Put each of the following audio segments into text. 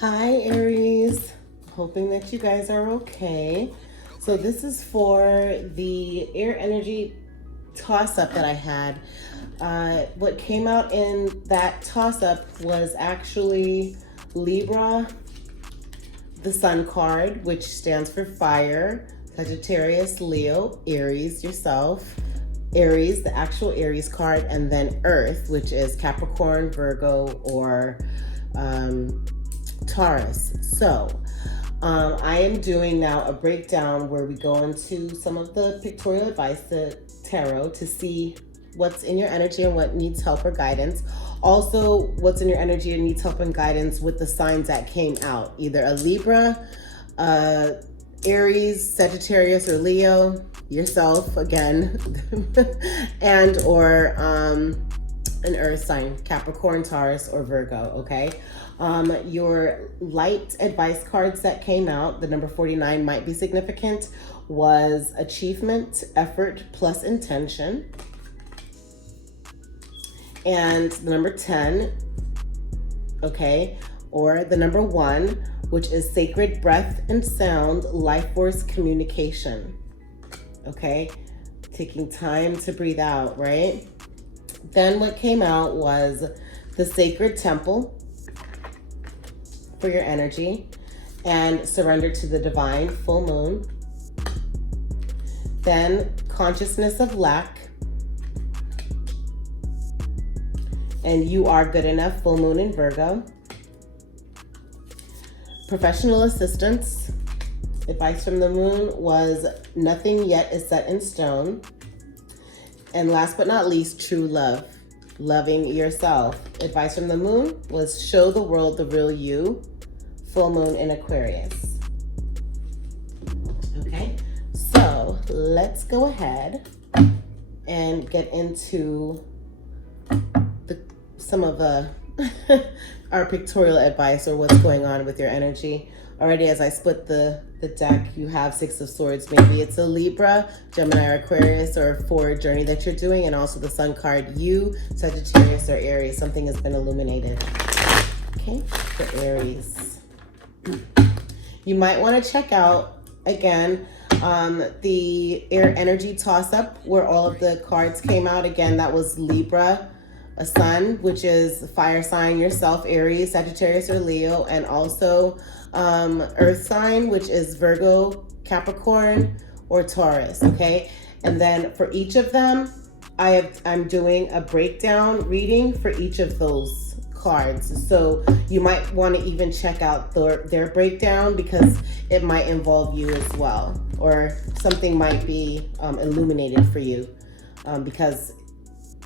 Hi, Aries. Hoping that you guys are okay. So this is for the air energy toss-up that I had. What came out in that toss-up was actually Libra, the Sun card, which stands for fire, Sagittarius, Leo, Aries, yourself, Aries, the actual Aries card, and then Earth, which is Capricorn, Virgo, or Taurus. So I am doing now a breakdown where we go into some of the pictorial advice, the tarot, to see what's in your energy and what needs help or guidance. Also, what's in your energy and needs help and guidance with the signs that came out, either a Libra, Aries, Sagittarius, or Leo, yourself again, and or an earth sign, Capricorn, Taurus, or Virgo, okay? Your light advice cards that came out, the number 49 might be significant, was achievement, effort, plus intention. And the number 10, okay, or the number 1, which is sacred breath and sound, life force communication, okay? Taking time to breathe out, right? Then what came out was the sacred temple for your energy and surrender to the divine, full moon. Then consciousness of lack and you are good enough, full moon in Virgo. Professional assistance, advice from the moon was nothing yet is set in stone. And last but not least, true love, loving yourself. Advice from the moon was show the world the real you, full moon in Aquarius. Okay, so let's go ahead and get into some of our pictorial advice or what's going on with your energy. Already, as I split the deck, you have Six of Swords. Maybe it's a Libra, Gemini, or Aquarius, or for a journey that you're doing, and also the Sun card, you, Sagittarius, or Aries. Something has been illuminated. Okay, for Aries. You might want to check out, again, the air energy toss-up where all of the cards came out. Again, that was Libra, a Sun, which is fire sign, yourself, Aries, Sagittarius, or Leo, and also earth sign, which is Virgo, Capricorn, or Taurus, okay? And then for each of them, I'm doing a breakdown reading for each of those cards. So you might want to even check out their breakdown because it might involve you as well, or something might be illuminated for you because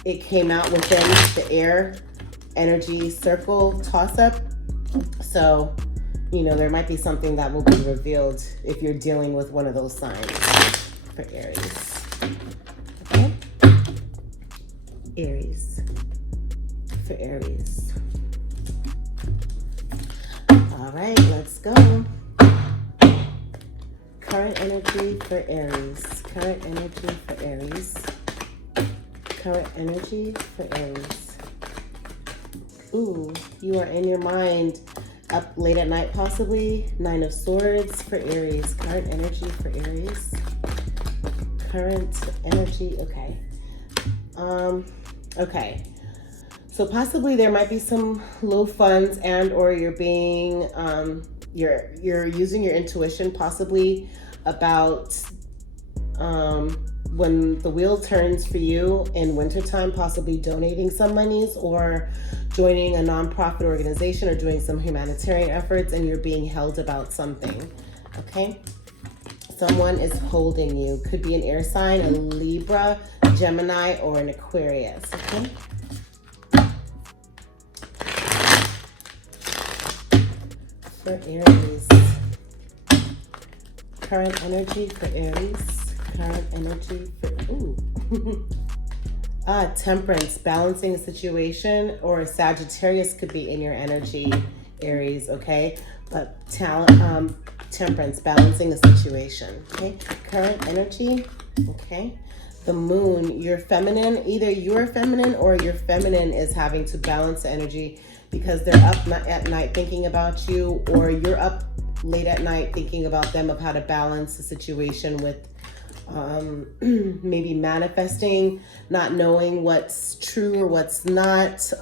it came out within the air energy circle toss-up. So, you know, there might be something that will be revealed if you're dealing with one of those signs for Aries. Okay? Aries. For Aries. All right, let's go. Current energy for Aries. Current energy for Aries. Current energy for Aries. Ooh, you are in your mind up late at night, possibly. Nine of Swords for Aries. Current energy for Aries. Current energy, okay. Okay. So possibly there might be some low funds and or you're being, you're using your intuition possibly about when the wheel turns for you in wintertime, possibly donating some monies or joining a nonprofit organization or doing some humanitarian efforts, and you're being held about something, okay? Someone is holding you. Could be an air sign, a Libra, Gemini, or an Aquarius, okay? For Aries. Current energy for Aries. Current energy for, ooh. Temperance, balancing a situation, or a Sagittarius could be in your energy, Aries, okay? But temperance, balancing a situation, okay? Current energy, okay? The moon, you're feminine, either you're feminine or your feminine is having to balance the energy because they're up at night thinking about you, or you're up late at night thinking about them, of how to balance the situation with maybe manifesting, not knowing what's true or what's not.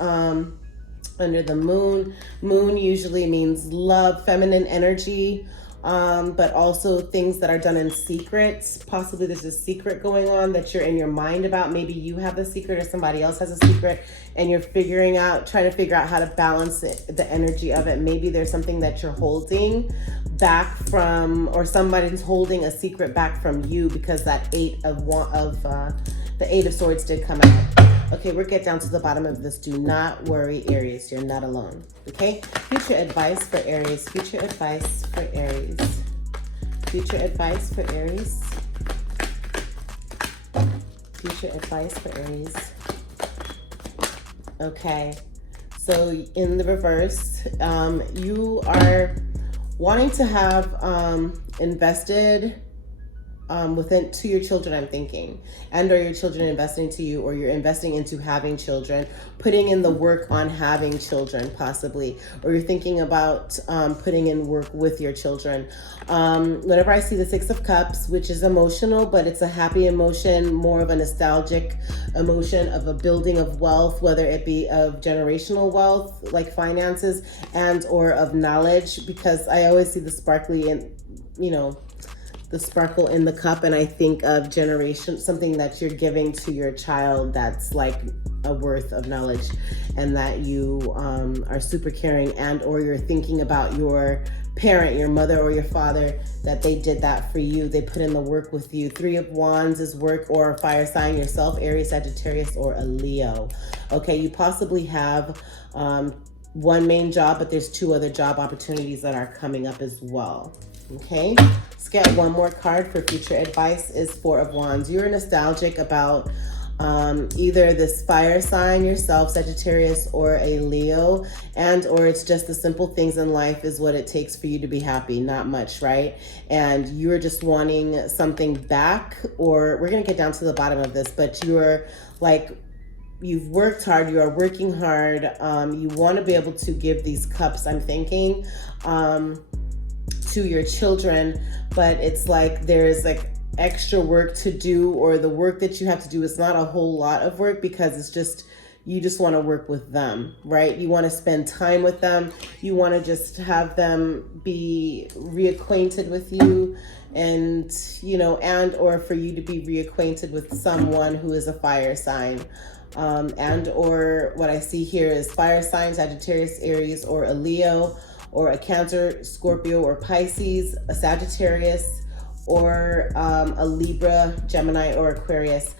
Under the moon, moon usually means love, feminine energy, but also things that are done in secret. Possibly there's a secret going on that you're in your mind about. Maybe you have the secret or somebody else has a secret, and you're trying to figure out how to balance it, the energy of it. Maybe there's something that you're holding back from, or somebody's holding a secret back from you, because that the Eight of Swords did come out. Okay, we'll get down to the bottom of this. Do not worry, Aries. You're not alone. Okay? Future advice for Aries. Future advice for Aries. Future advice for Aries. Future advice for Aries. Okay. So in the reverse, you are wanting to have invested to your children, I'm thinking, and or your children investing to you, or you're investing into having children, putting in the work on having children possibly, or you're thinking about putting in work with your children. Whenever I see the Six of Cups, which is emotional, but it's a happy emotion, more of a nostalgic emotion of a building of wealth, whether it be of generational wealth like finances, and or of knowledge, because I always see the sparkly and the sparkle in the cup, and I think of generation, something that you're giving to your child that's like a worth of knowledge, and that you are super caring, and or you're thinking about your parent, your mother or your father, that they did that for you. They put in the work with you. Three of Wands is work, or a fire sign yourself, Aries, Sagittarius, or a Leo. Okay, you possibly have one main job, but there's two other job opportunities that are coming up as well. Okay, let's get one more card for future advice. Is Four of Wands. You're nostalgic about either this fire sign yourself, Sagittarius, or a Leo, and or it's just the simple things in life is what it takes for you to be happy. Not much, right? And you're just wanting something back, or we're gonna get down to the bottom of this, but you're like, you've worked hard, you are working hard, you want to be able to give these cups, I'm thinking, to your children, but it's like there's like extra work to do, or the work that you have to do is not a whole lot of work, because it's just, you just want to work with them, right? You want to spend time with them. You want to just have them be reacquainted with you, and and or for you to be reacquainted with someone who is a fire sign. And or what I see here is fire sign, Sagittarius, Aries, or a Leo, or a Cancer, Scorpio, or Pisces, a Sagittarius, or a Libra, Gemini, or Aquarius.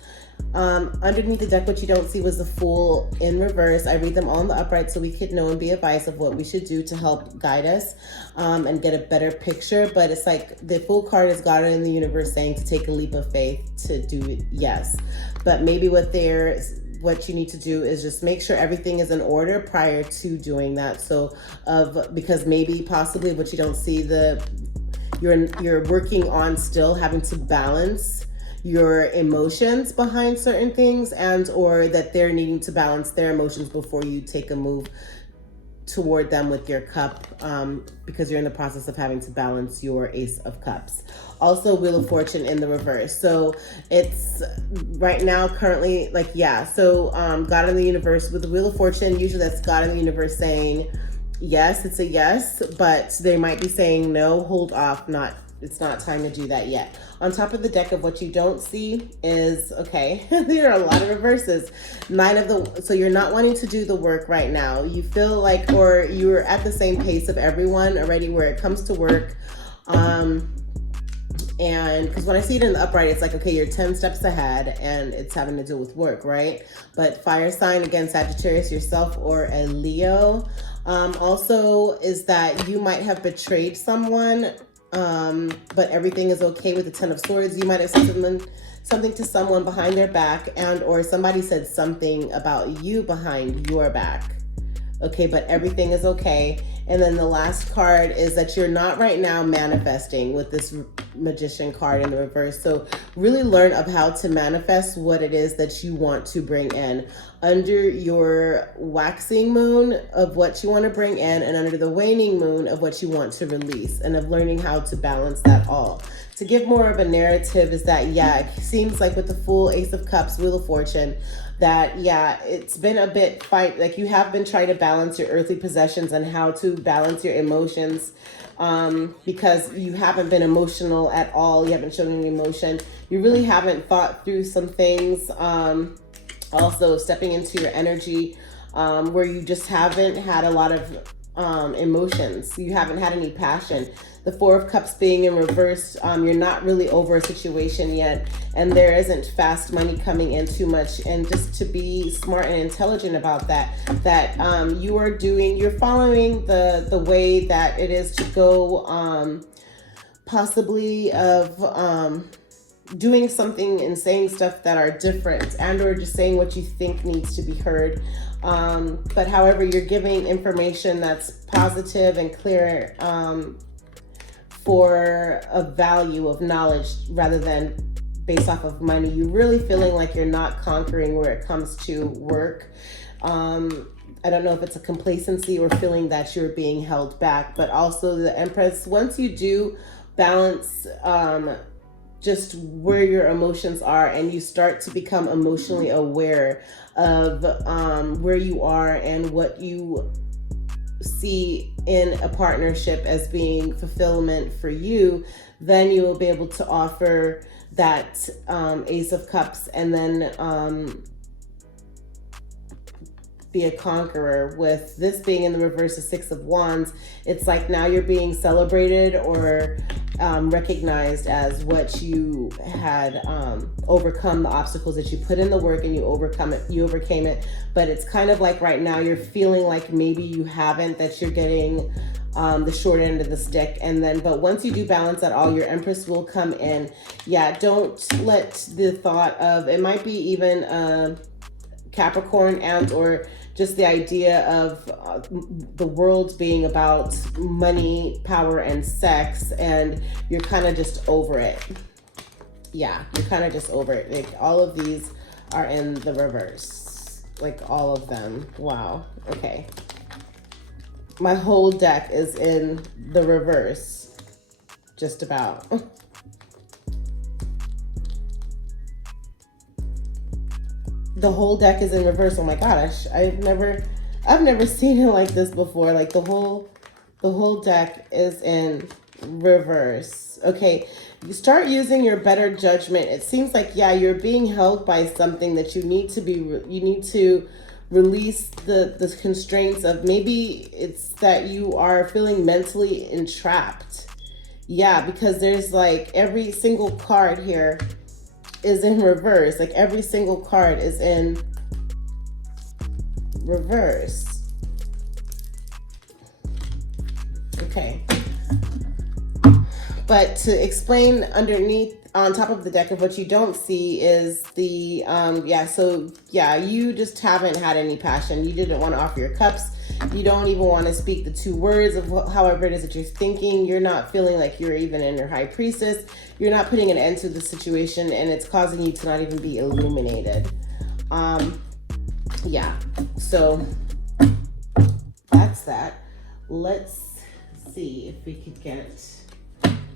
Underneath the deck, what you don't see was the Fool in reverse. I read them all in the upright so we could know and be advised of what we should do to help guide us and get a better picture. But it's like the Fool card is God in the universe saying to take a leap of faith to do it, yes. But maybe what you need to do is just make sure everything is in order prior to doing that. So because maybe possibly what you don't see, you're working on still having to balance your emotions behind certain things, and or that they're needing to balance their emotions before you take a move toward them with your cup, because you're in the process of having to balance your Ace of Cups. Also, Wheel of Fortune in the reverse. So it's right now currently like, yeah, so God in the universe with the Wheel of Fortune, usually that's God in the universe saying yes, it's a yes, but they might be saying no, hold off, it's not time to do that yet. On top of the deck of what you don't see is, okay, there are a lot of reverses. So you're not wanting to do the work right now. You feel like, or you're at the same pace of everyone already where it comes to work. And because when I see it in the upright, it's like, okay, you're 10 steps ahead and it's having to do with work, right? But fire sign, again, Sagittarius, yourself, or a Leo. Also is that you might have betrayed someone, but everything is okay with the Ten of Swords. You might have said something to someone behind their back, and or somebody said something about you behind your back. Okay, but everything is okay. And then the last card is that you're not right now manifesting with this Magician card in the reverse. So really learn of how to manifest what it is that you want to bring in under your waxing moon of what you want to bring in, and under the waning moon of what you want to release, and of learning how to balance that all. To give more of a narrative is that, yeah, it seems like with the full Ace of Cups, Wheel of Fortune, that, yeah, it's been a bit fight, like you have been trying to balance your earthly possessions and how to balance your emotions, because you haven't been emotional at all. You haven't shown any emotion. You really haven't thought through some things. Also stepping into your energy, where you just haven't had a lot of emotions. You haven't had any passion. The Four of Cups being in reverse, you're not really over a situation yet, and there isn't fast money coming in too much. And just to be smart and intelligent about that, you're following the way that it is to go, possibly of doing something and saying stuff that are different, and or just saying what you think needs to be heard. But however, you're giving information that's positive and clear, for a value of knowledge rather than based off of money. You're really feeling like you're not conquering where it comes to work. I don't know if it's a complacency or feeling that you're being held back, but also the Empress, once you do balance, just where your emotions are, and you start to become emotionally aware of where you are and what you see in a partnership as being fulfillment for you, then you will be able to offer that Ace of Cups, and then be a conqueror. With this being in the reverse of Six of Wands, it's like now you're being celebrated or recognized as what you had overcome the obstacles that you put in the work, and you overcame it. But it's kind of like right now you're feeling like maybe you haven't, that you're getting the short end of the stick. And then, but once you do balance that all, your Empress will come in. Yeah, don't let the thought of, it might be even Capricorn and or just the idea of the world being about money, power, and sex, and you're kind of just over it. Yeah, you're kind of just over it. Like all of these are in the reverse, like all of them. Wow. Okay. My whole deck is in the reverse, just about. The whole deck is in reverse. Oh my gosh, I've never seen it like this before. Like the whole deck is in reverse. Okay, you start using your better judgment. It seems like, yeah, you're being held by something that you need to release the constraints of. Maybe it's that you are feeling mentally entrapped. Yeah, because there's like every single card here is in reverse. Like every single card is in reverse. Okay. But to explain underneath, on top of the deck, of what you don't see is the, you just haven't had any passion. You didn't want to offer your cups. You don't even want to speak the two words of however it is that you're thinking. You're not feeling like you're even in your high priestess. You're not putting an end to the situation, and it's causing you to not even be illuminated. Yeah, so that's that. Let's see if we could get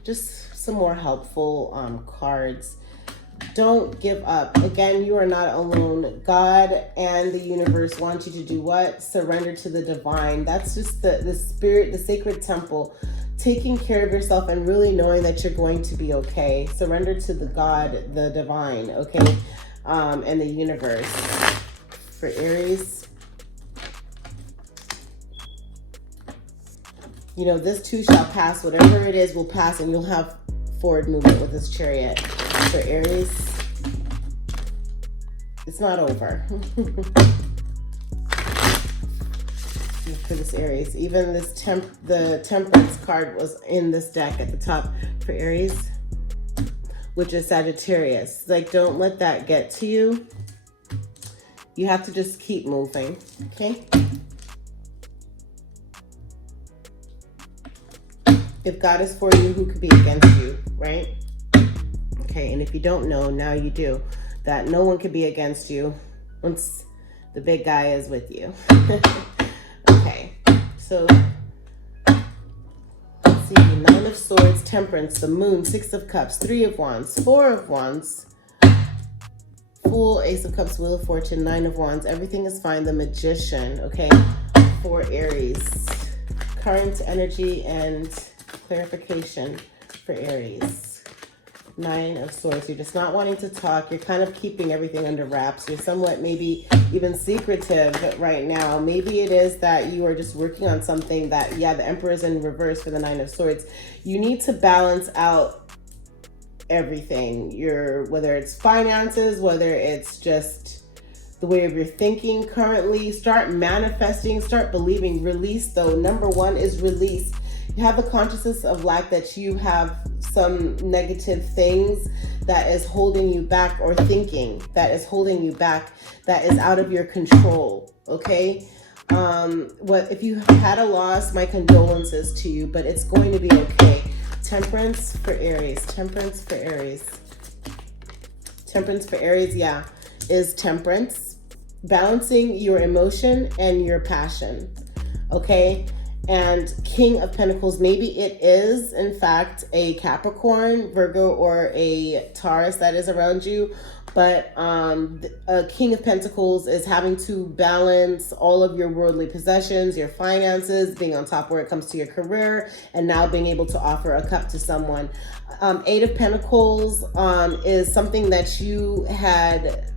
just some more helpful cards. Don't give up. Again, you are not alone. God and the universe want you to do what? Surrender to the divine. That's just the spirit, the sacred temple, taking care of yourself and really knowing that you're going to be okay. Surrender to the God, the divine, okay? And the universe. For Aries, you know, this too shall pass. Whatever it is will pass, and you'll have forward movement with this Chariot. For Aries, it's not over. For this Aries, even this the Temperance card was in this deck at the top for Aries, which is Sagittarius. Like, don't let that get to you. You have to just keep moving, okay? If God is for you, who could be against you, right? Okay, and if you don't know, now you do. That no one could be against you once the big guy is with you. Okay, so let's see. Nine of Swords, Temperance, the Moon, Six of Cups, Three of Wands, Four of Wands, Fool, Ace of Cups, Wheel of Fortune, Nine of Wands. Everything is fine. The Magician, okay, for Aries. Current energy and clarification for Aries. Nine of Swords. You're just not wanting to talk. You're kind of keeping everything under wraps. You're somewhat maybe even secretive right now. Maybe it is that you are just working on something that, yeah, the Emperor is in reverse for the Nine of Swords. You need to balance out everything. Whether it's finances, whether it's just the way of your thinking currently. Start manifesting, start believing. Release, though. Number one is release. You have a consciousness of lack, that you have some negative things that is holding you back, or thinking that is holding you back, that is out of your control. Okay. What if you had a loss? My condolences to you, but it's going to be okay. Temperance for Aries. Temperance for Aries. Temperance for Aries, yeah, is temperance. Balancing your emotion and your passion. Okay. And King of Pentacles, maybe it is, in fact, a Capricorn, Virgo, or a Taurus that is around you. But a King of Pentacles is having to balance all of your worldly possessions, your finances, being on top where it comes to your career, and now being able to offer a cup to someone. Eight of Pentacles is something that you had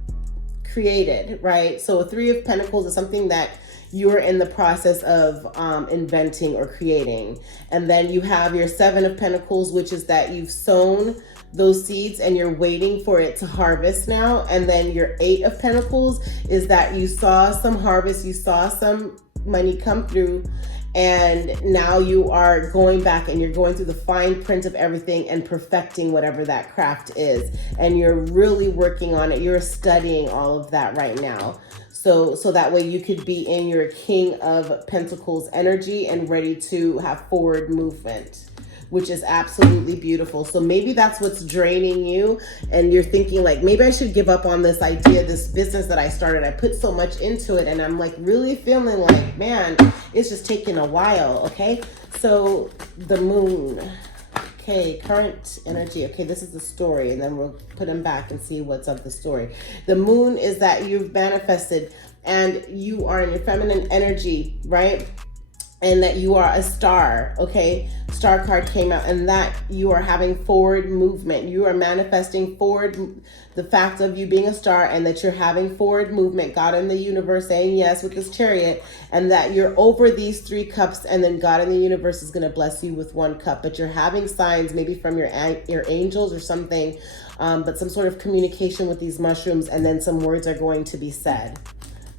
created, right? So a Three of Pentacles is something that you're in the process of inventing or creating. And then you have your Seven of Pentacles, which is that you've sown those seeds and you're waiting for it to harvest now. And then your Eight of Pentacles is that you saw some harvest, you saw some money come through, and now you are going back and you're going through the fine print of everything and perfecting whatever that craft is. And you're really working on it. You're studying all of that right now. So that way you could be in your King of Pentacles energy and ready to have forward movement, which is absolutely beautiful. So maybe that's what's draining you, and you're thinking like, maybe I should give up on this idea, this business that I started. I put so much into it, and I'm like really feeling like, man, it's just taking a while. Okay, so the Moon. Okay, current energy. Okay, this is the story, and then we'll put them back and see what's of the story. The Moon is that you've manifested and you are in your feminine energy, right? And that you are a star, okay? Star card came out, and that you are having forward movement. You are manifesting forward, the fact of you being a star, and that you're having forward movement. God in the universe saying yes with this Chariot, and that you're over these three cups, and then God in the universe is going to bless you with one cup. But you're having signs maybe from your angels or something, but some sort of communication with these mushrooms, and then some words are going to be said.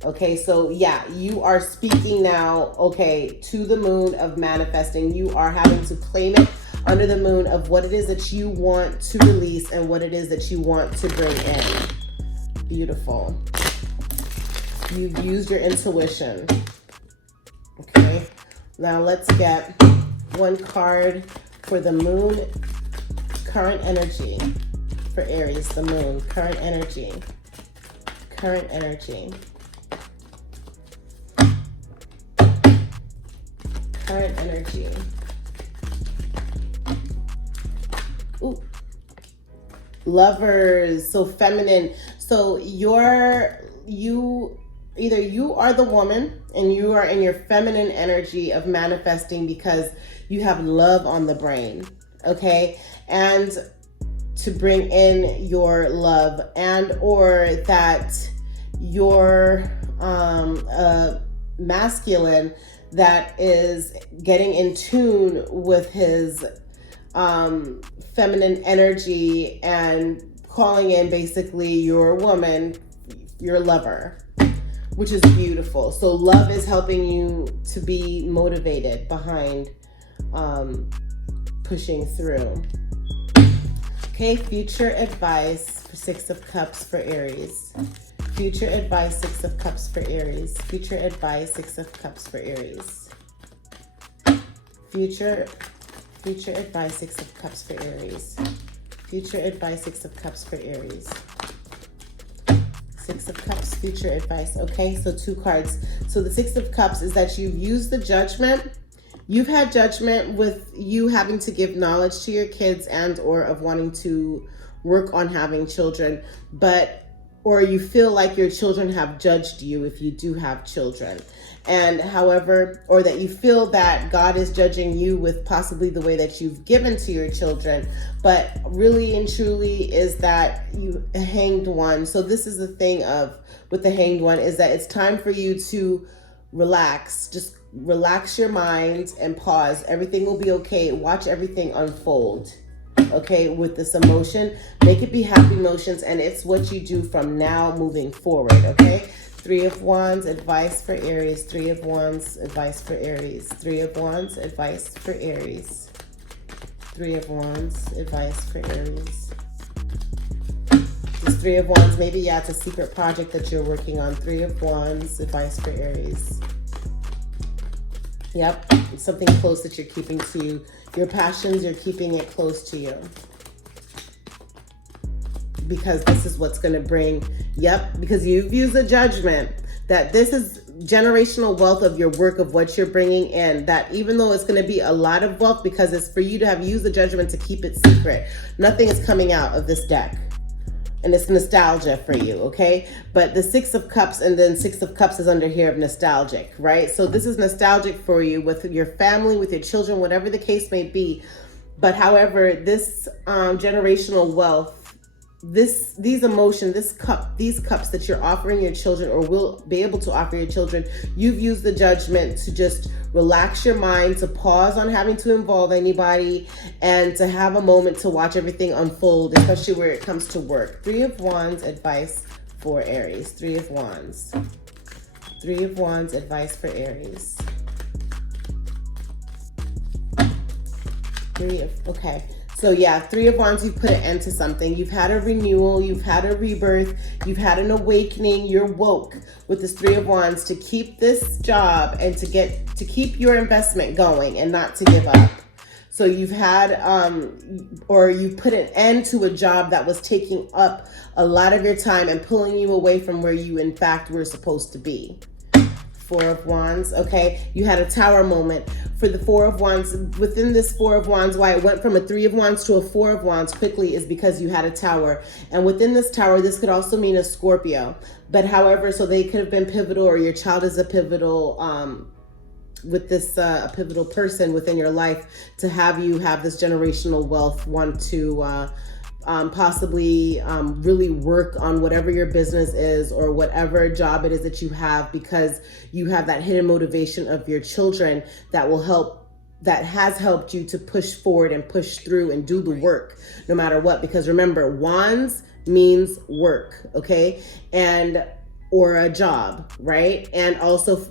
Okay, so yeah, you are speaking now, okay, to the Moon of manifesting. You are having to claim it under the Moon of what it is that you want to release and what it is that you want to bring in. Beautiful. You've used your intuition. Okay, now let's get one card for the Moon. Current energy for Aries, the Moon. Current energy. Current energy. Current energy. Ooh. Lovers. So feminine. So either you are the woman and you are in your feminine energy of manifesting because you have love on the brain. Okay. And to bring in your love, and or that you're masculine that is getting in tune with his feminine energy and calling in basically your woman, your lover, which is beautiful. So love is helping you to be motivated behind pushing through. Okay, future advice for Six of Cups for Aries. Future advice, Six of Cups for Aries. Future advice, Six of Cups for Aries. Future Future advice, Six of Cups for Aries. Future advice, Six of Cups for Aries. Six of Cups, future advice. Okay, so 2 cards. So the Six of Cups is that you've used the Judgment. You've had judgment with you having to give knowledge to your kids and or of wanting to work on having children, or you feel like your children have judged you if you do have children. And however, or that you feel that God is judging you with possibly the way that you've given to your children, but really and truly is that you hanged one. So this is the thing with the hanged one is that it's time for you to relax. Just relax your mind and pause. Everything will be okay. Watch everything unfold. Okay, with this emotion, make it be happy emotions, and it's what you do from now moving forward. Okay, 3 of Wands, advice for Aries. 3 of Wands, advice for Aries. 3 of Wands, advice for Aries. 3 of Wands, advice for Aries. This 3 of Wands, maybe, yeah, it's a secret project that you're working on. 3 of Wands, advice for Aries. Yep, it's something close that you're keeping to you. Your passions, you're keeping it close to you. Because this is what's going to bring, because you've used a judgment that this is generational wealth of your work, of what you're bringing in, that even though it's going to be a lot of wealth, because it's for you to have used the judgment to keep it secret, nothing is coming out of this deck. And it's nostalgia for you, okay? But the 6 of Cups and then 6 of Cups is under here of nostalgic, right? So this is nostalgic for you with your family, with your children, whatever the case may be. But however, this generational wealth, these emotions, these cups that you're offering your children or will be able to offer your children, you've used the judgment to just relax your mind, to pause on having to involve anybody, and to have a moment to watch everything unfold, especially where it comes to work. 3 of Wands, advice for Aries. 3 of Wands. 3 of Wands, advice for Aries. Okay. So yeah, 3 of Wands, you've put an end to something. You've had a renewal, you've had a rebirth, you've had an awakening. You're woke with this 3 of Wands to keep this job and to keep your investment going and not to give up. So you've had, or you put an end to a job that was taking up a lot of your time and pulling you away from where you in fact were supposed to be. 4 of Wands, okay? You had a tower moment. For the 4 of Wands, within this 4 of Wands, why it went from a 3 of Wands to a 4 of Wands quickly is because you had a tower. And within this tower, this could also mean a Scorpio. But however, so they could have been pivotal, or your child is a pivotal, with this a pivotal person within your life to have you have this generational wealth, want to possibly really work on whatever your business is or whatever job it is that you have, because you have that hidden motivation of your children that will help, that has helped you to push forward and push through and do the work no matter what. Because remember, Wands means work, okay? And or a job, right? And also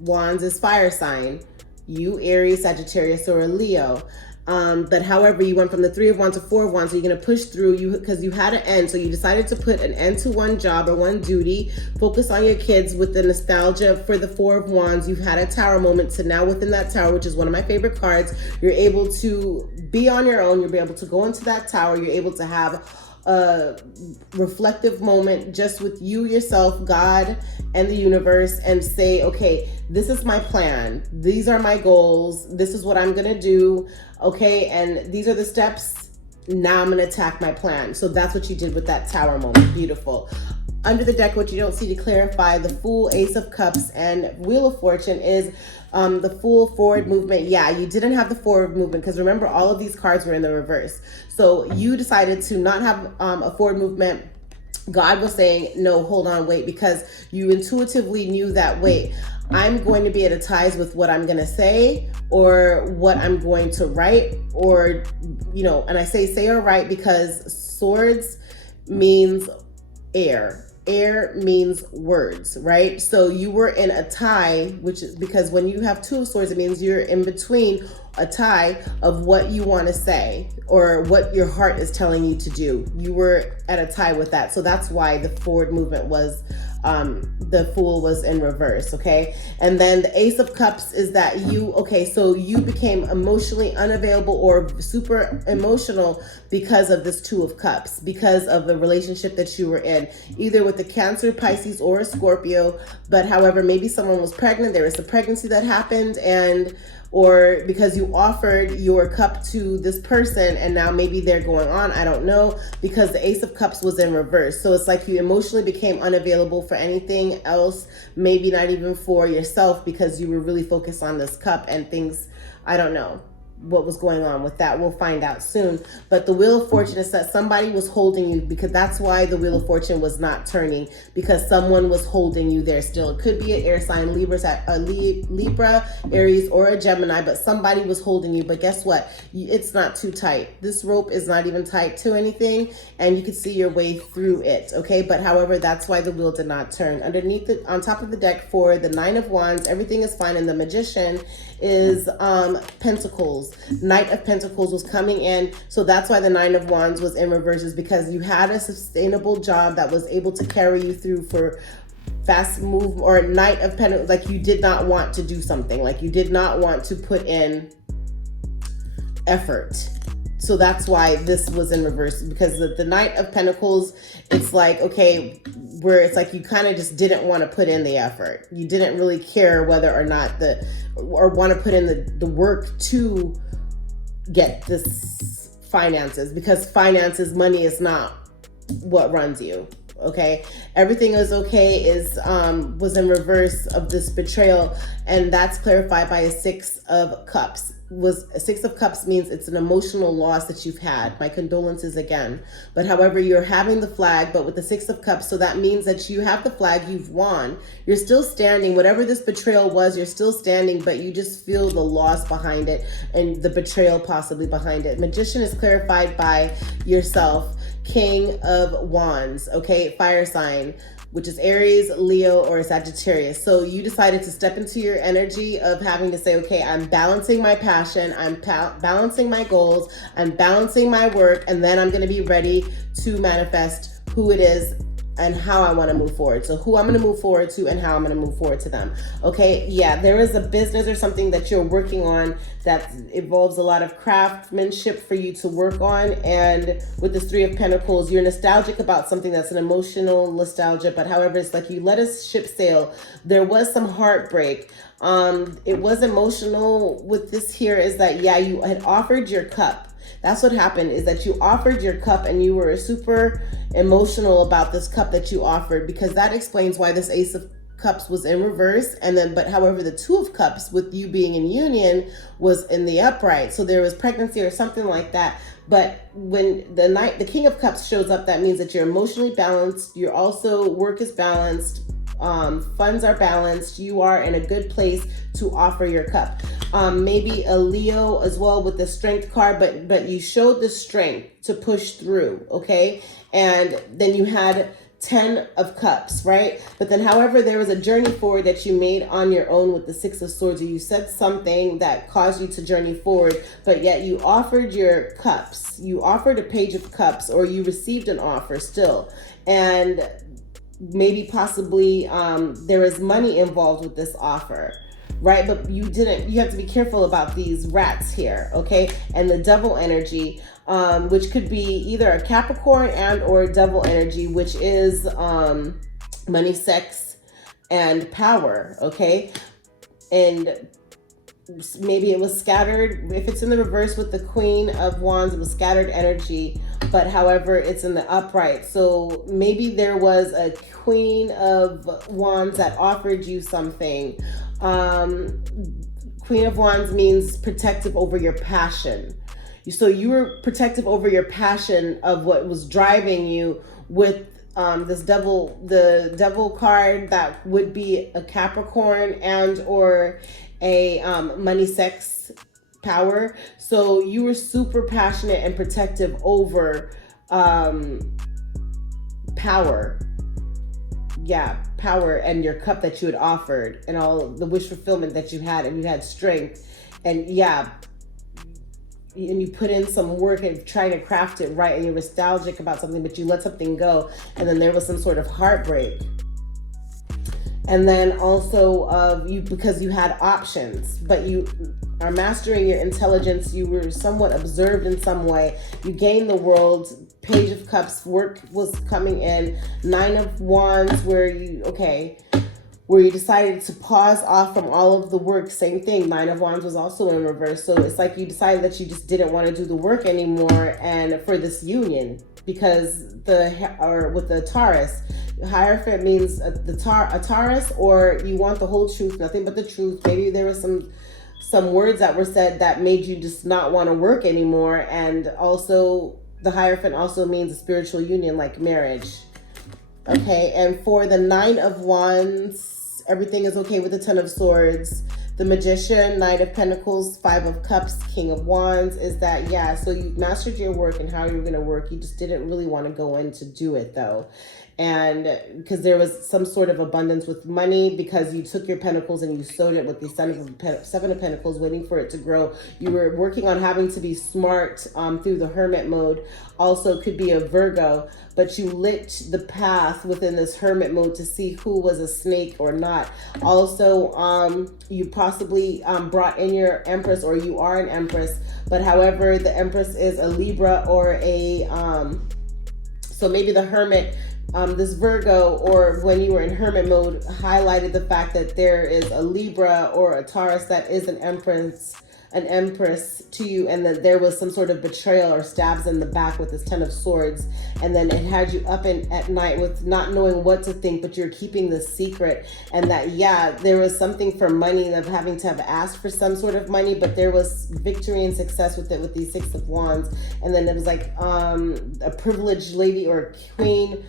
Wands is fire sign. You, Aries, Sagittarius, or a Leo. But however, you went from the 3 of Wands to 4 of Wands, so you're going to push through because you had an end. So you decided to put an end to one job or one duty, focus on your kids with the nostalgia for the 4 of Wands. You've had a tower moment. So now within that tower, which is one of my favorite cards, you're able to be on your own. You'll be able to go into that tower. You're able to have a reflective moment just with you, yourself, God, and the universe, and say, okay, this is my plan. These are my goals. This is what I'm going to do. Okay. And these are the steps. Now I'm going to attack my plan. So that's what you did with that tower moment. Beautiful. Under the deck, what you don't see, to clarify, the Fool, Ace of Cups, and Wheel of Fortune is the Fool, forward movement. Yeah, you didn't have the forward movement because remember, all of these cards were in the reverse. So you decided to not have a forward movement. God was saying, no, hold on, wait, because you intuitively knew that, wait, I'm going to be at a ties with what I'm going to say or what I'm going to write, or, you know, and I say or write because swords means air. Air means words, right? So you were in a tie, which is because when you have 2 of swords, it means you're in between a tie of what you want to say or what your heart is telling you to do. You were at a tie with that. So that's why the forward movement was the Fool was in reverse, okay? And then the Ace of Cups is that so you became emotionally unavailable or super emotional because of this Two of Cups, because of the relationship that you were in, either with the Cancer, Pisces, or a Scorpio. But however, maybe someone was pregnant, there was a pregnancy that happened, or because you offered your cup to this person and now maybe they're going on, I don't know, because the Ace of Cups was in reverse. So it's like you emotionally became unavailable for anything else, maybe not even for yourself, because you were really focused on this cup and things, I don't know what was going on with that. We'll find out soon. But the Wheel of Fortune is that somebody was holding you, because that's why the Wheel of Fortune was not turning, because someone was holding you there still. It could be an air sign, Libra, Aries, or a Gemini, but somebody was holding you. But guess what? It's not too tight. This rope is not even tight to anything, and you can see your way through it, okay? But however, that's why the wheel did not turn. On top of the deck for the Nine of Wands, everything is fine, and the Magician is Pentacles. Knight of Pentacles was coming in, so that's why the Nine of Wands was in reverse, is because you had a sustainable job that was able to carry you through for fast move. Or Knight of Pentacles, like you did not want to do something, like you did not want to put in effort. So that's why this was in reverse, because the Knight of Pentacles, it's like, okay, where it's like you kind of just didn't want to put in the effort. You didn't really care whether or not or want to put in the work to get this finances, because finances, money is not what runs you. Okay, everything is okay was in reverse of this betrayal, and that's clarified by a Six of Cups. A Six of Cups means it's an emotional loss that you've had. My condolences again. But however, you're having the flag, but with the Six of Cups, so that means that you have the flag, you've won. You're still standing. Whatever this betrayal was, you're still standing, but you just feel the loss behind it and the betrayal possibly behind it. Magician is clarified by yourself. King of Wands, okay, fire sign, which is Aries, Leo, or Sagittarius. So you decided to step into your energy of having to say, okay, I'm balancing my passion, I'm balancing my goals, I'm balancing my work, and then I'm going to be ready to manifest who it is and how I want to move forward. So who I'm going to move forward to and how I'm going to move forward to them. Okay, yeah, there is a business or something that you're working on that involves a lot of craftsmanship for you to work on. And with this Three of Pentacles, you're nostalgic about something that's an emotional nostalgia. But however, it's like you let a ship sail. There was some heartbreak. It was emotional with this here, is that, yeah, you had offered your cup. That's what happened, is that you offered your cup and you were super emotional about this cup that you offered, because that explains why this Ace of Cups was in reverse. And then, but however, the Two of Cups with you being in union was in the upright. So there was pregnancy or something like that. But when the King of Cups shows up, that means that you're emotionally balanced. You're also, work is balanced. Funds are balanced. You are in a good place to offer your cup. Maybe a Leo as well with the Strength card, but you showed the strength to push through, okay? And then you had 10 of Cups, right? But then, however, there was a journey forward that you made on your own with the Six of Swords, or you said something that caused you to journey forward, but yet you offered your cups. You offered a Page of Cups, or you received an offer still. And maybe possibly there is money involved with this offer, right? But you have to be careful about these rats here, okay? And the Devil energy, which could be either a Capricorn and or Devil energy, which is money, sex, and power, okay? And maybe it was scattered. If it's in the reverse with the Queen of Wands, it was scattered energy. But however, it's in the upright. So maybe there was a Queen of Wands that offered you something. Queen of Wands means protective over your passion. So you were protective over your passion of what was driving you with the Devil card, that would be a Capricorn and or a money, sex, power. So you were super passionate and protective over power. Yeah, power, and your cup that you had offered, and all the wish fulfillment that you had, and you had strength, and yeah, and you put in some work and trying to craft it right, and you're nostalgic about something, but you let something go, and then there was some sort of heartbreak. And then also of you, because you had options, but you are mastering your intelligence. You were somewhat observed in some way. You gained the world. Page of Cups, work was coming in. Nine of Wands, where you decided to pause off from all of the work. Same thing. Nine of Wands was also in reverse. So it's like you decided that you just didn't want to do the work anymore, and for this union, because with the Taurus, Hierophant means a Taurus, or you want the whole truth, nothing but the truth. Maybe there was some words that were said that made you just not want to work anymore. And also the Hierophant also means a spiritual union, like marriage. Okay, and for the Nine of Wands, everything is okay with the Ten of Swords. The Magician, Knight of Pentacles, Five of Cups, King of Wands, is that, yeah, so you mastered your work and how you were going to work. You just didn't really want to go in to do it, though. And because there was some sort of abundance with money, because you took your pentacles and you sowed it with the Seven of Pentacles, waiting for it to grow. You were working on having to be smart through the hermit mode. Also could be a Virgo, but you lit the path within this hermit mode to see who was a snake or not. Also, you possibly brought in your Empress, or you are an Empress, but however, the Empress is a Libra or a, so maybe the Hermit, this Virgo, or when you were in hermit mode, highlighted the fact that there is a Libra or a Taurus that is an Empress to you, and that there was some sort of betrayal or stabs in the back with this Ten of Swords, and then it had you up at night with not knowing what to think, but you're keeping the secret. And that, yeah, there was something for money, of having to have asked for some sort of money, but there was victory and success with it, with these Six of Wands. And then it was like a privileged lady or queen,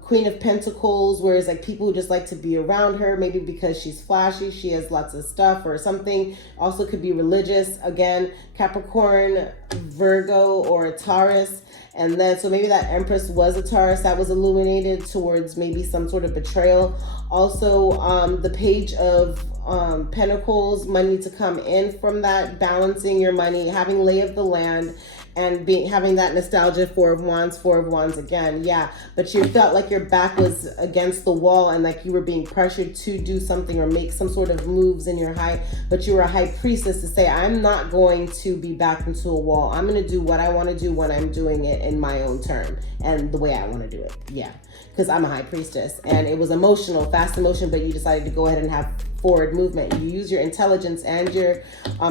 Queen of Pentacles, where it's like people who just like to be around her, maybe because she's flashy, she has lots of stuff or something. Also could be religious, again, Capricorn, Virgo, or a Taurus. And then, so maybe that Empress was a Taurus that was illuminated towards maybe some sort of betrayal. Also, the Page of Pentacles, money to come in from that, balancing your money, having lay of the land, and having that nostalgia. Four of Wands again, yeah. But you felt like your back was against the wall, and like you were being pressured to do something or make some sort of moves in your but you were a high priestess to say, I'm not going to be backed into a wall. I'm going to do what I want to do when I'm doing it in my own term and the way I want to do it. Yeah, because I'm a high priestess, and it was emotional, fast emotion, but you decided to go ahead and have forward movement. You use your intelligence and your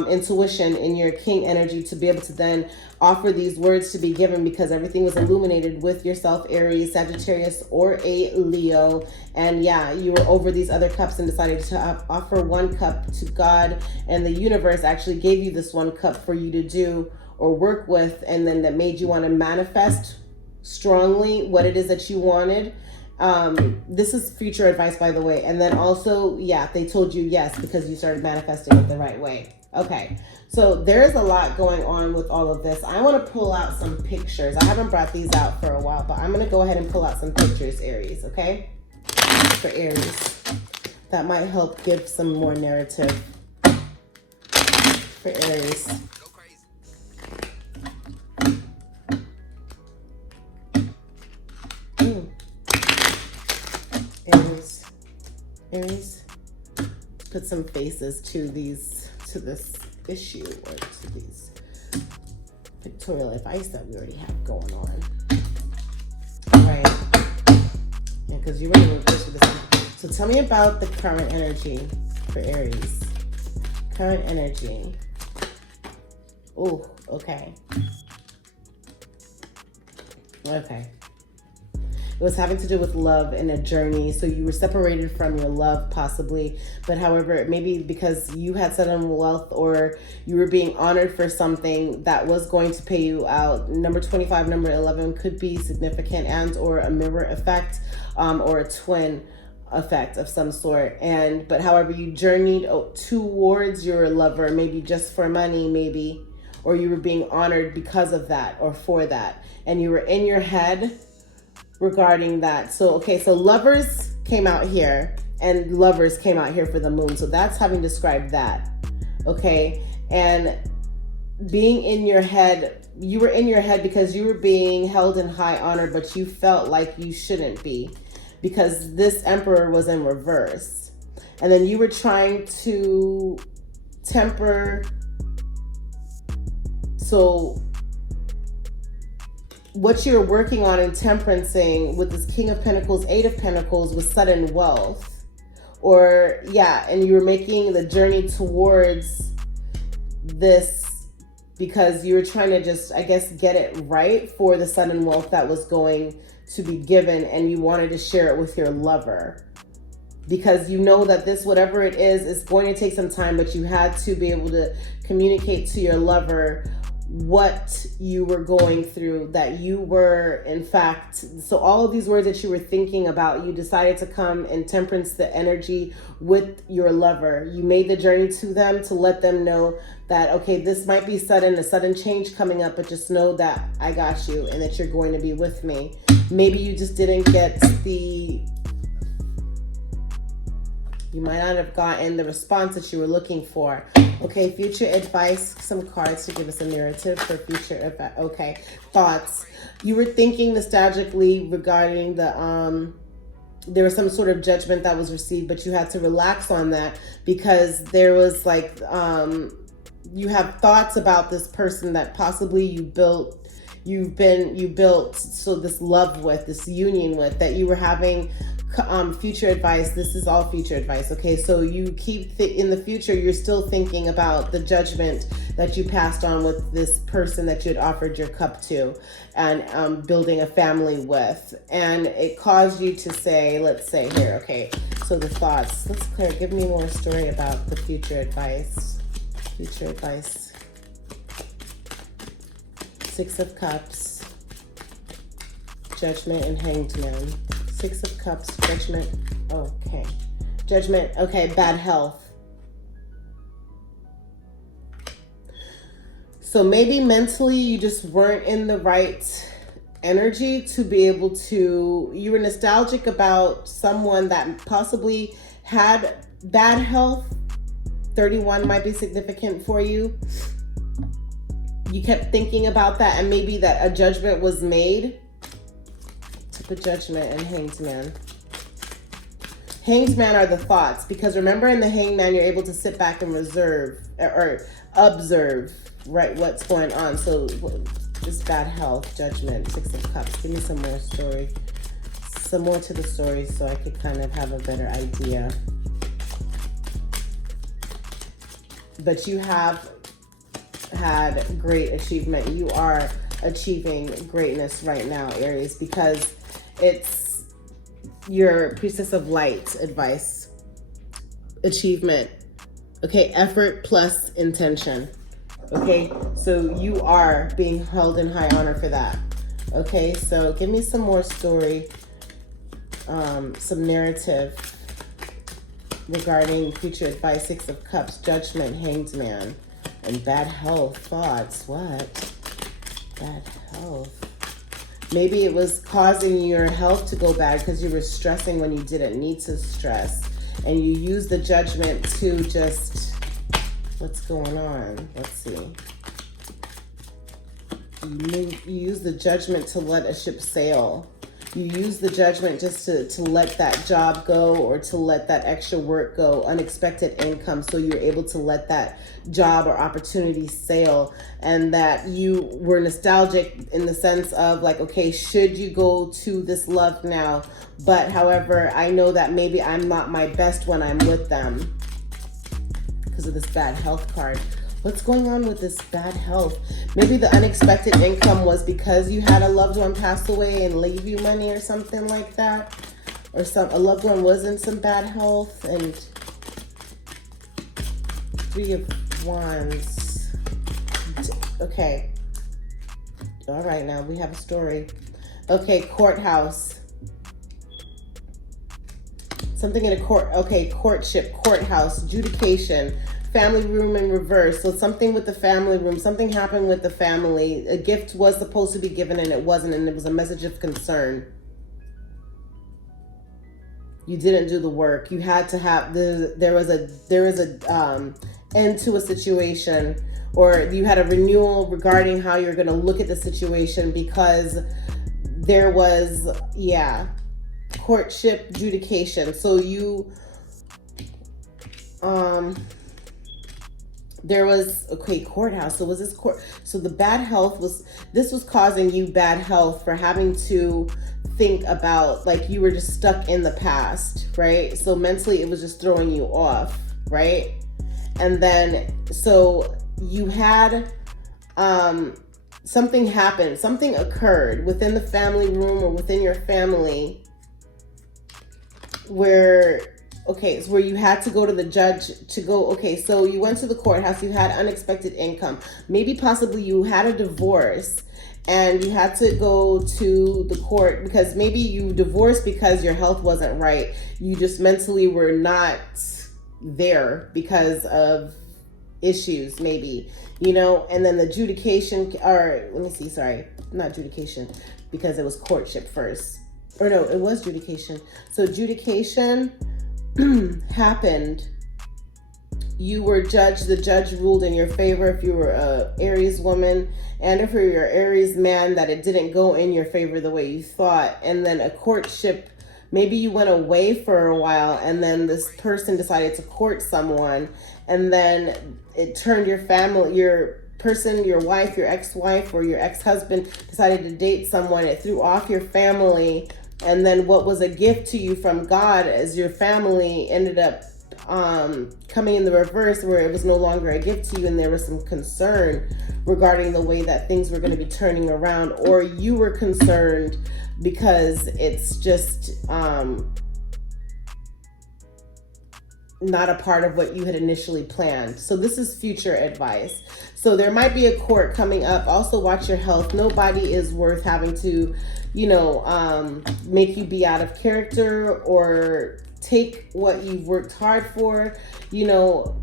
intuition in your king energy to be able to then offer these words to be given, because everything was illuminated with yourself, Aries, Sagittarius, or a Leo. And yeah, you were over these other cups and decided to offer one cup to God, and the universe actually gave you this one cup for you to do or work with, and then that made you want to manifest strongly what it is that you wanted. This is future advice, by the way. And then also, yeah, they told you yes because you started manifesting it the right way. Okay, so there's a lot going on with all of this. I want to pull out some pictures. I haven't brought these out for a while, but I'm going to go ahead and pull out some pictures, Aries, okay? For Aries. That might help give some more narrative for Aries. Aries, put some faces to this issue, or to these pictorial advice that we already have going on. All right, yeah, because you already went first with this. So tell me about the current energy for Aries. Current energy. Oh, okay. Okay. It was having to do with love and a journey. So you were separated from your love, possibly. But however, maybe because you had sudden wealth, or you were being honored for something that was going to pay you out. Number 25, number 11 could be significant, and or a mirror effect, or a twin effect of some sort. But however, you journeyed towards your lover, maybe just for money, maybe, or you were being honored because of that or for that. And you were in your head regarding that. So, okay, so lovers came out here, and lovers came out here for the moon. So that's having described that. Okay. And being in your head, you were in your head because you were being held in high honor, but you felt like you shouldn't be. because this Emperor was in reverse. And then you were trying to temper. So what you're working on in temperancing with this King of Pentacles, Eight of Pentacles, was sudden wealth. Or, yeah, and you were making the journey towards this because you were trying to just, I guess, get it right for the sudden wealth that was going to be given, and you wanted to share it with your lover. Because you know that this, whatever it is going to take some time, but you had to be able to communicate to your lover what you were going through, that you were, in fact, so all of these words that you were thinking about, you decided to come and temperance the energy with your lover. You made the journey to them to let them know that, okay, this might be sudden, a sudden change coming up, but just know that I got you and that you're going to be with me. Maybe you just didn't get you might not have gotten the response that you were looking for. Okay, future advice, some cards to give us a narrative for future advice. Okay, thoughts. You were thinking nostalgically regarding there was some sort of judgment that was received, but you had to relax on that because there was like, you have thoughts about this person that possibly you built, so this love with, this union with, that you were having future advice. This is all future advice. Okay, so you keep in the future, you're still thinking about the judgment that you passed on with this person that you had offered your cup to and building a family with, and it caused you to say, let's say here, okay, so the thoughts, let's clear, give me more story about the future advice. Future advice. Six of Cups, Judgment, and Hanged Man. Six of Cups, Judgment, okay. Judgment, okay, bad health. So maybe mentally you just weren't in the right energy to be able to, you were nostalgic about someone that possibly had bad health. 31 might be significant for you. You kept thinking about that, and maybe that a judgment was made. The Judgment and Hanged Man. Hanged Man are the thoughts, because remember in the Hanged Man, you're able to sit back and observe, right, what's going on. So this bad health, Judgment, Six of Cups. Give me some more story. Some more to the story so I could kind of have a better idea. But you have had great achievement. You are achieving greatness right now, Aries, because it's your Priestess of Light advice. Achievement. Okay, effort plus intention. Okay, so you are being held in high honor for that. Okay, so give me some more story, some narrative regarding future advice. Six of Cups, Judgment, Hanged Man, and bad health. Thoughts. What? Bad health. Maybe it was causing your health to go bad because you were stressing when you didn't need to stress. And you use the Judgment to just, what's going on? Let's see. You use the Judgment to let a ship sail. You use the Judgment just to let that job go, or to let that extra work go, unexpected income, so you're able to let that job or opportunity sail. And that you were nostalgic in the sense of like, okay, should you go to this love now? But however, I know that maybe I'm not my best when I'm with them because of this bad health card. What's going on with this bad health? Maybe the unexpected income was because you had a loved one pass away and leave you money or something like that. Or a loved one was in some bad health. And Three of Wands. Okay. All right, now we have a story. Okay, courthouse. Something in a court. Okay, courtship, courthouse, adjudication. Family room in reverse. So something with the family room, something happened with the family. A gift was supposed to be given and it wasn't, and it was a message of concern. You didn't do the work. You had to have, there was a end to a situation, or you had a renewal regarding how you're going to look at the situation, because there was, yeah, courtship, adjudication. So you, there was, okay, courthouse. So was this court? So the bad health was, this was causing you bad health for having to think about, like, you were just stuck in the past, right? So mentally it was just throwing you off, right? And then, so you had, something happened, something occurred within the family room or within your family where, okay, so where you had to go to the judge to go, okay, so you went to the courthouse, you had unexpected income. Maybe possibly you had a divorce and you had to go to the court because maybe you divorced because your health wasn't right. You just mentally were not there because of issues, maybe, you know, and then the adjudication, or let me see, sorry, not adjudication, because it was courtship first. Or no, it was adjudication. So adjudication happened. You were judged, the judge ruled in your favor if you were a Aries woman, and if you're an Aries man, that it didn't go in your favor the way you thought. And then a courtship, maybe you went away for a while and then this person decided to court someone, and then it turned your family, your person, your wife, your ex-wife or your ex-husband decided to date someone. It threw off your family. And then what was a gift to you from God as your family ended up coming in the reverse, where it was no longer a gift to you, and there was some concern regarding the way that things were going to be turning around, or you were concerned because it's just not a part of what you had initially planned. So this is future advice. So there might be a court coming up. Also watch your health. Nobody is worth having to, you know, make you be out of character or take what you've worked hard for. You know,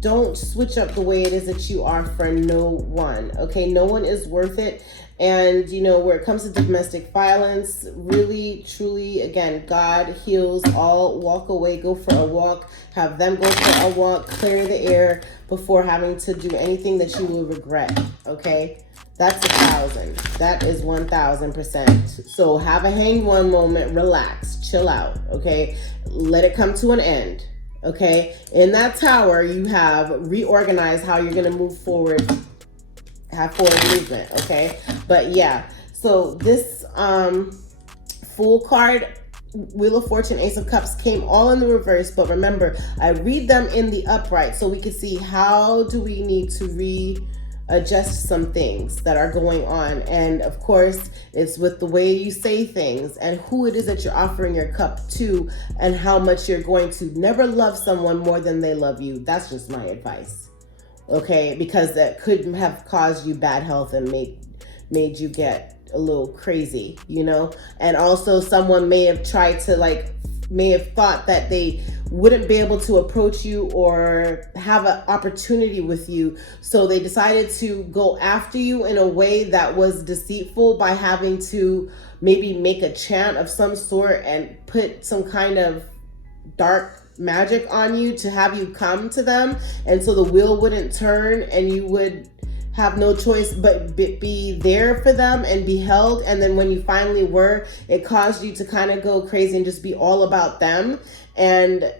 don't switch up the way it is that you are for no one. Okay, no one is worth it. And, you know, where it comes to domestic violence, really, truly, again, God heals all. Walk away, go for a walk, have them go for a walk, clear the air before having to do anything that you will regret, okay? That's 1,000. That is 1,000%. So have a hang one moment, relax, chill out, okay? Let it come to an end, okay? In that tower, you have reorganized how you're going to move forward, have forward movement, okay? But yeah, so this Fool card, Wheel of Fortune, Ace of Cups came all in the reverse, but remember, I read them in the upright so we can see how do we need to readjust some things that are going on. And of course, it's with the way you say things and who it is that you're offering your cup to, and how much you're going to never love someone more than they love you. That's just my advice. Okay, because that could have caused you bad health and made you get a little crazy, you know? And also someone may have tried to may have thought that they wouldn't be able to approach you or have an opportunity with you. So they decided to go after you in a way that was deceitful by having to maybe make a chant of some sort and put some kind of dark magic on you to have you come to them, and so the wheel wouldn't turn and you would have no choice but be there for them and be held. And then when you finally were, it caused you to kind of go crazy and just be all about them, and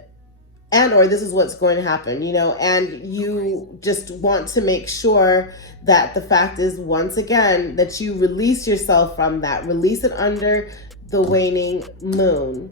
or this is what's going to happen, you know, and you just want to make sure that the fact is, once again, that you release yourself from that. Release it under the waning moon,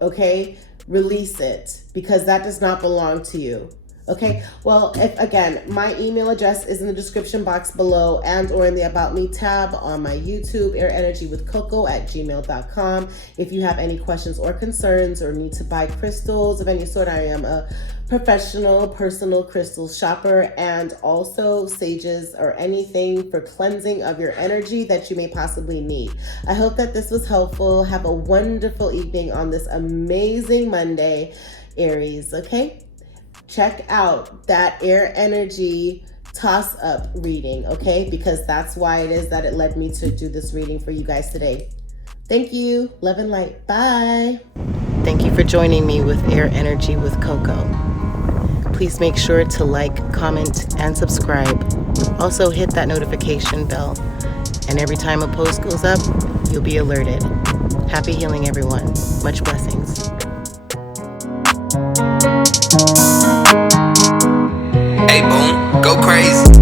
okay? Release it, because that does not belong to you. Okay, well, again, my email address is in the description box below and or in the About Me tab on my YouTube, airenergywithcoco@gmail.com. If you have any questions or concerns or need to buy crystals of any sort, I am a professional personal crystal shopper, and also sages or anything for cleansing of your energy that you may possibly need. I hope that this was helpful. Have a wonderful evening on this amazing Monday, Aries, okay? Check out that air energy toss up reading, okay? Because that's why it is that it led me to do this reading for you guys today. Thank you. Love and light. Bye. Thank you for joining me with Air Energy with Coco. Please make sure to like, comment, and subscribe. Also hit that notification bell, and every time a post goes up, you'll be alerted. Happy healing, everyone. Much blessings. Hey, boom, go crazy.